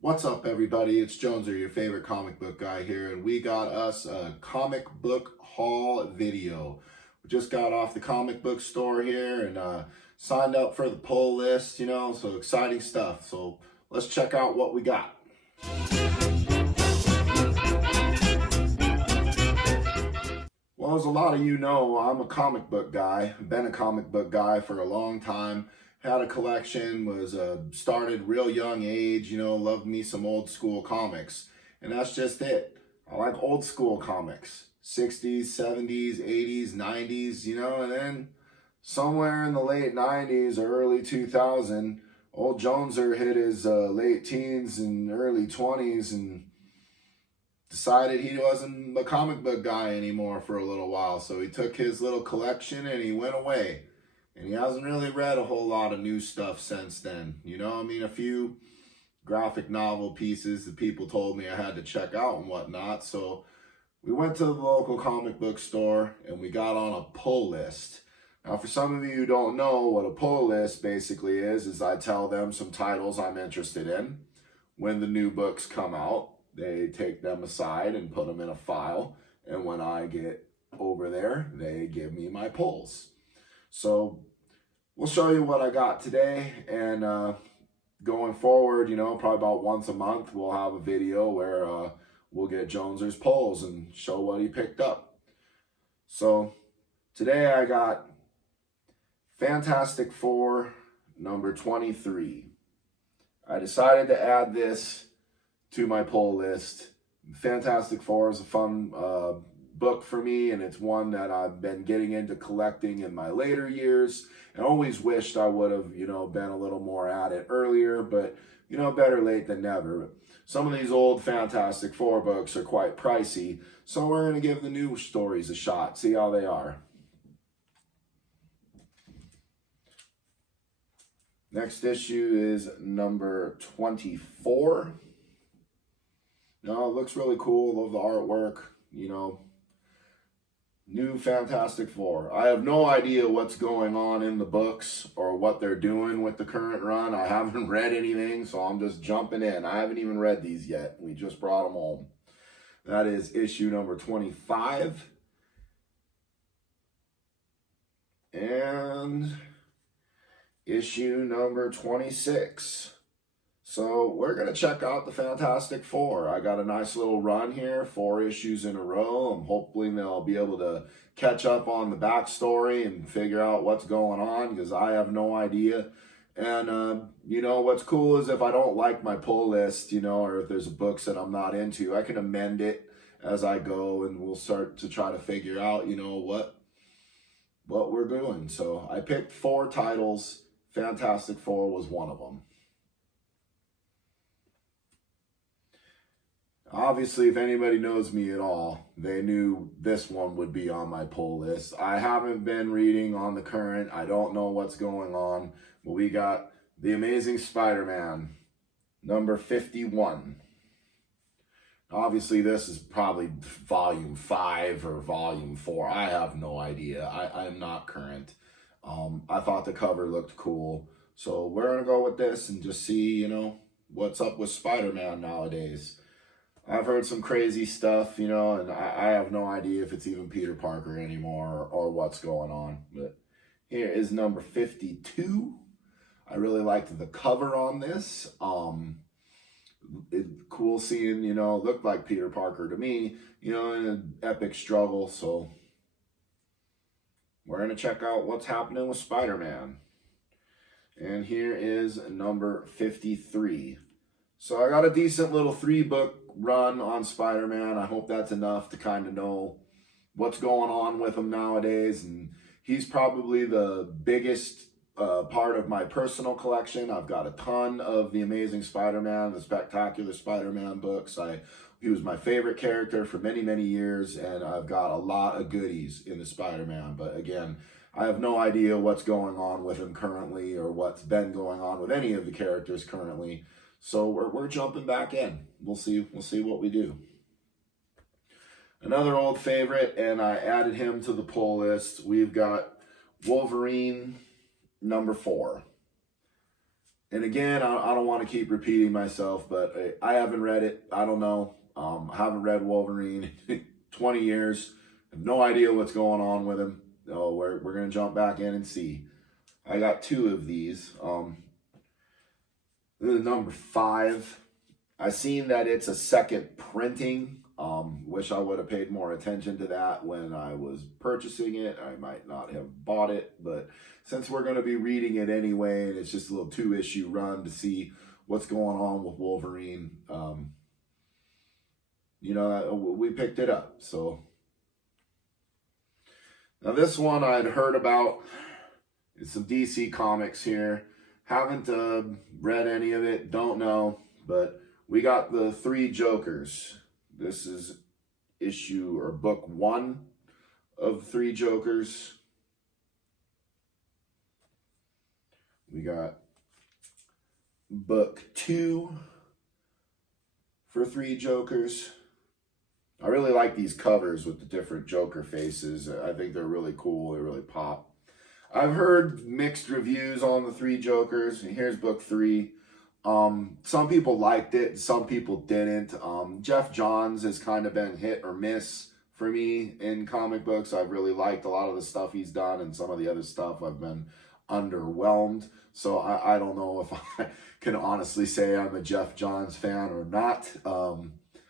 What's up, everybody? It's Joneser, your favorite comic book guy here, and we got us a comic book haul video. We just got off the comic book store here and signed up for the pull list, so exciting stuff. So let's check out what we got. Well, as a lot of you know, I'm a comic book guy. I've been a comic book guy for a long time. Had a collection, was started real young age, loved me some old school comics. And that's just it. I like old school comics. 60s, 70s, 80s, 90s, and then somewhere in the late 90s or early 2000, old Joneser hit his late teens and early 20s and decided he wasn't a comic book guy anymore for a little while. So he took his little collection and he went away. And he hasn't really read a whole lot of new stuff since then. A few graphic novel pieces that people told me I had to check out and whatnot. So we went to the local comic book store and we got on a pull list. Now, for some of you who don't know what a pull list basically is I tell them some titles I'm interested in. When the new books come out, they take them aside and put them in a file. And when I get over there, they give me my pulls. So we'll show you what I got today, and going forward, probably about once a month, we'll have a video where we'll get Joneser's pulls and show what he picked up. So today I got Fantastic Four number 23. I decided to add this to my pull list. Fantastic Four is a fun book for me, and it's one that I've been getting into collecting in my later years, and always wished I would have, been a little more at it earlier, but, better late than never. Some of these old Fantastic Four books are quite pricey, so we're going to give the new stories a shot, see how they are. Next issue is number 24. Now, it looks really cool, love the artwork, New Fantastic Four. I have no idea what's going on in the books or what they're doing with the current run. I haven't read anything, so I'm just jumping in. I haven't even read these yet. We just brought them home. That is issue number 25. And issue number 26. So we're going to check out the Fantastic Four. I got a nice little run here, 4 issues in a row. I'm hoping they'll be able to catch up on the backstory and figure out what's going on, because I have no idea. And, what's cool is if I don't like my pull list, or if there's books that I'm not into, I can amend it as I go, and we'll start to try to figure out, what we're doing. So I picked 4 titles. Fantastic Four was one of them. Obviously, if anybody knows me at all, they knew this one would be on my pull list. I haven't been reading on the current. I don't know what's going on. But we got The Amazing Spider-Man, number 51. Obviously, this is probably volume 5 or volume 4. I have no idea. I'm not current. I thought the cover looked cool. So we're going to go with this and just see, what's up with Spider-Man nowadays. I've heard some crazy stuff, and I have no idea if it's even Peter Parker anymore or what's going on. But here is number 52. I really liked the cover on this. It's cool seeing, looked like Peter Parker to me, in an epic struggle. So we're going to check out what's happening with Spider-Man. And here is number 53. So I got a decent little 3-book run on Spider-Man. I hope that's enough to kind of know what's going on with him nowadays. And he's probably the biggest part of my personal collection. I've got a ton of The Amazing Spider-Man, the Spectacular Spider-Man books. He was my favorite character for many, many years, and I've got a lot of goodies in the Spider-Man. But again, I have no idea what's going on with him currently or what's been going on with any of the characters currently. So we're jumping back in. We'll see what we do. Another old favorite, and I added him to the pull list. We've got Wolverine number 4. And again, I don't want to keep repeating myself, but I haven't read it. I don't know. I haven't read Wolverine in 20 years. I have no idea what's going on with him. Oh, we're going to jump back in and see. I got 2 of these. This is number 5. I seen that it's a second printing. Wish I would have paid more attention to that when I was purchasing it. I might not have bought it, but since we're going to be reading it anyway, and it's just a little 2-issue run to see what's going on with Wolverine, you know, we picked it up. So now this one I'd heard about. It's some DC comics here. Haven't read any of it. Don't know, but we got the 3 Jokers. This is issue or book 1 of 3 Jokers. We got book 2 for 3 Jokers. I really like these covers with the different Joker faces. I think they're really cool. They really pop. I've heard mixed reviews on the 3 Jokers. Here's book 3. Some people liked it, some people didn't. Jeff Johns has kind of been hit or miss for me in comic books. I've really liked a lot of the stuff he's done, and some of the other stuff I've been underwhelmed. So I don't know if I can honestly say I'm a Jeff Johns fan or not.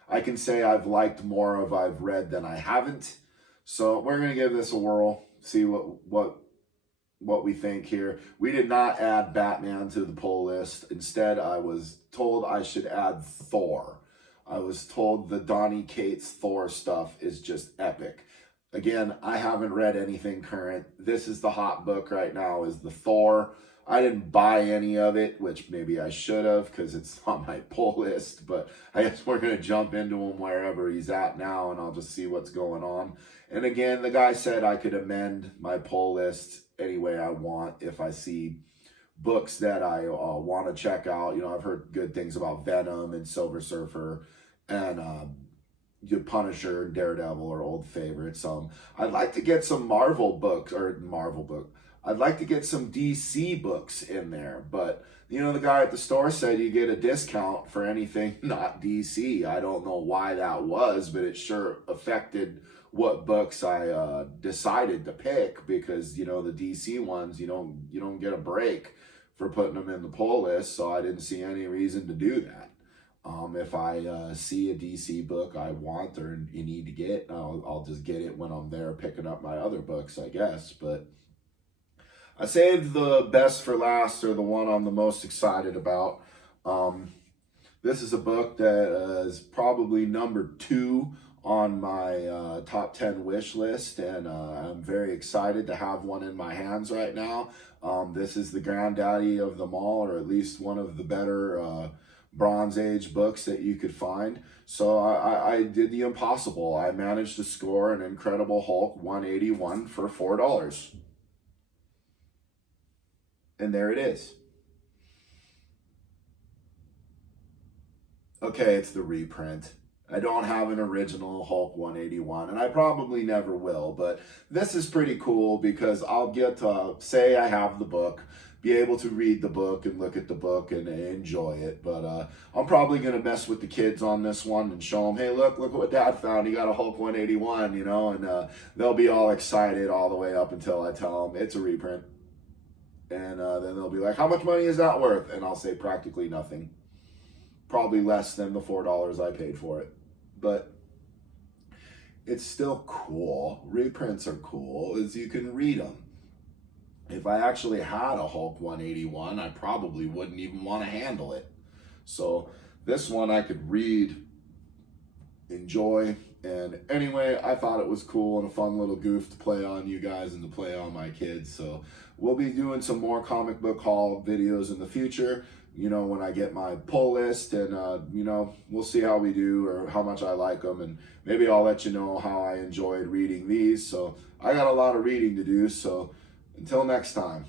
I can say I've liked more of I've read than I haven't. So we're going to give this a whirl, see what we think here. We did not add Batman to the pull list. Instead, I was told I should add Thor. I was told the Donny Cates Thor stuff is just epic. Again, I haven't read anything current. This is the hot book right now, is the Thor. I didn't buy any of it, which maybe I should have because it's on my pull list, but I guess we're going to jump into him wherever he's at now, and I'll just see what's going on. And again, the guy said I could amend my pull list any way I want if I see books that I want to check out. You know, I've heard good things about Venom and Silver Surfer and Punisher and Daredevil are old favorites. I'd like to get some I'd like to get some DC books in there, but you know, the guy at the store said you get a discount for anything not DC. I don't know why that was, but it sure affected what books I decided to pick, because you know, the DC ones, you don't get a break for putting them in the pull list, so I didn't see any reason to do that. If I see a DC book I want or you need to get, I'll just get it when I'm there picking up my other books, I guess. But I saved the best for last, or the one I'm the most excited about. This is a book that is probably number 2 on my top 10 wish list, and I'm very excited to have one in my hands right now. This is the granddaddy of them all, or at least one of the better Bronze Age books that you could find. So I did the impossible. I managed to score an Incredible Hulk 181 for $4. And there it is. Okay, it's the reprint. I don't have an original Hulk 181, and I probably never will, but this is pretty cool because I'll get to say I have the book, be able to read the book and look at the book and enjoy it. But I'm probably going to mess with the kids on this one and show them, hey, look what Dad found. He got a Hulk 181, you know, and they'll be all excited all the way up until I tell them it's a reprint. And then they'll be like, how much money is that worth? And I'll say practically nothing. Probably less than the $4 I paid for it. But it's still cool. Reprints are cool, as you can read them. If I actually had a Hulk 181, I probably wouldn't even want to handle it. So this one I could read, enjoy, and anyway, I thought it was cool and a fun little goof to play on you guys and to play on my kids. So we'll be doing some more comic book haul videos in the future, you know, when I get my pull list, and you know, we'll see how we do or how much I like them, and maybe I'll let you know how I enjoyed reading these. So I got a lot of reading to do, so until next time.